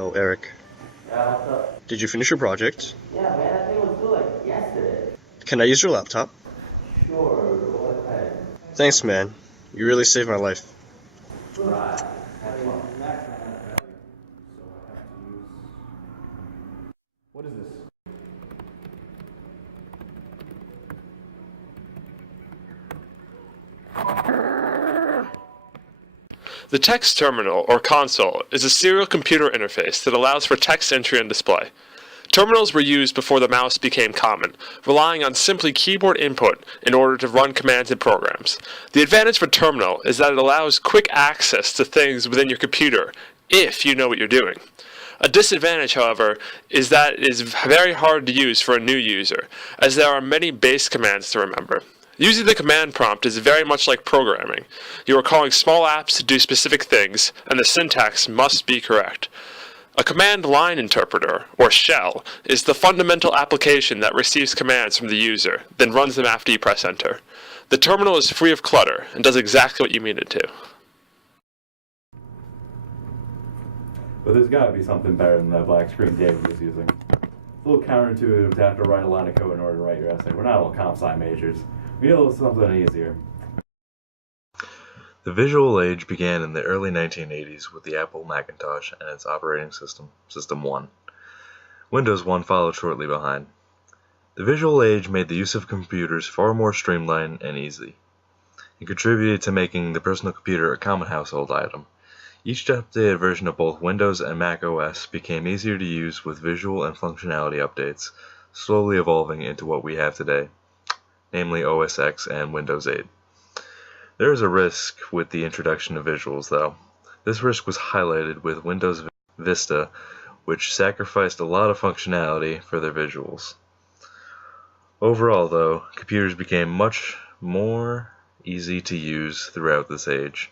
Yo, Eric, Yeah, what's up? did you finish your project? Yeah, man, that thing was due like yesterday. Can I use your laptop? Sure, go ahead. Thanks, man. You really saved my life. Right. Have fun. What is this? The text terminal, or console, is a serial computer interface that allows for text entry and display. Terminals were used before the mouse became common, relying on simply keyboard input in order to run commands and programs. The advantage of a terminal is that it allows quick access to things within your computer, if you know what you're doing. A disadvantage, however, is that it is very hard to use for a new user, as there are many base commands to remember. Using the command prompt is very much like programming. You are calling small apps to do specific things, and the syntax must be correct. A command line interpreter, or shell, is the fundamental application that receives commands from the user, then runs them after you press enter. The terminal is free of clutter, and does exactly what you mean it to. But there's gotta be something better than that black screen David was using. It's a little counterintuitive to have to write a line of code in order to write your essay. We're not all comp sci majors. We need a little something easier. The visual age began in the early 1980s with the Apple Macintosh and its operating system, System 1. Windows 1 followed shortly behind. The visual age made the use of computers far more streamlined and easy. It contributed to making the personal computer a common household item. Each updated version of both Windows and Mac OS became easier to use with visual and functionality updates, slowly evolving into what we have today, namely OS X and Windows 8. There is a risk with the introduction of visuals, though. This risk was highlighted with Windows Vista, which sacrificed a lot of functionality for their visuals. Overall, though, computers became much more easy to use throughout this age.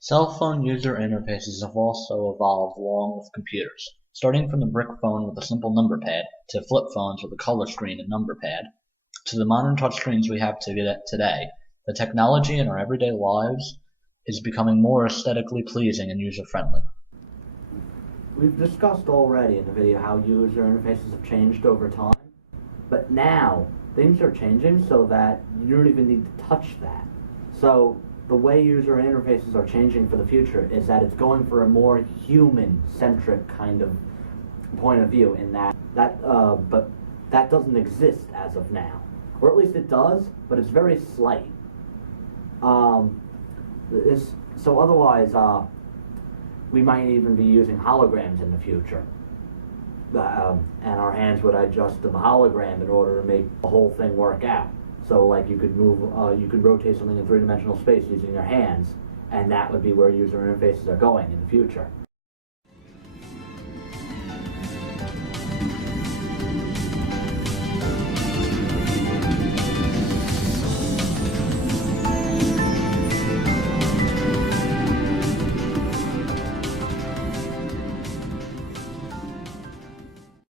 Cell phone user interfaces have also evolved along with computers, starting from the brick phone with a simple number pad, to flip phones with a color screen and number pad, to the modern touchscreens we have today. The technology in our everyday lives is becoming more aesthetically pleasing and user-friendly. We've discussed already in the video how user interfaces have changed over time, but now things are changing so that you don't even need to touch that. So the way user interfaces are changing for the future is that it's going for a more human-centric kind of point of view in but that doesn't exist as of now. Or at least it does, but it's very slight. So otherwise, we might even be using holograms in the future. And our hands would adjust to the hologram in order to make the whole thing work out. So like you could rotate something in three-dimensional space using your hands, and that would be where user interfaces are going in the future.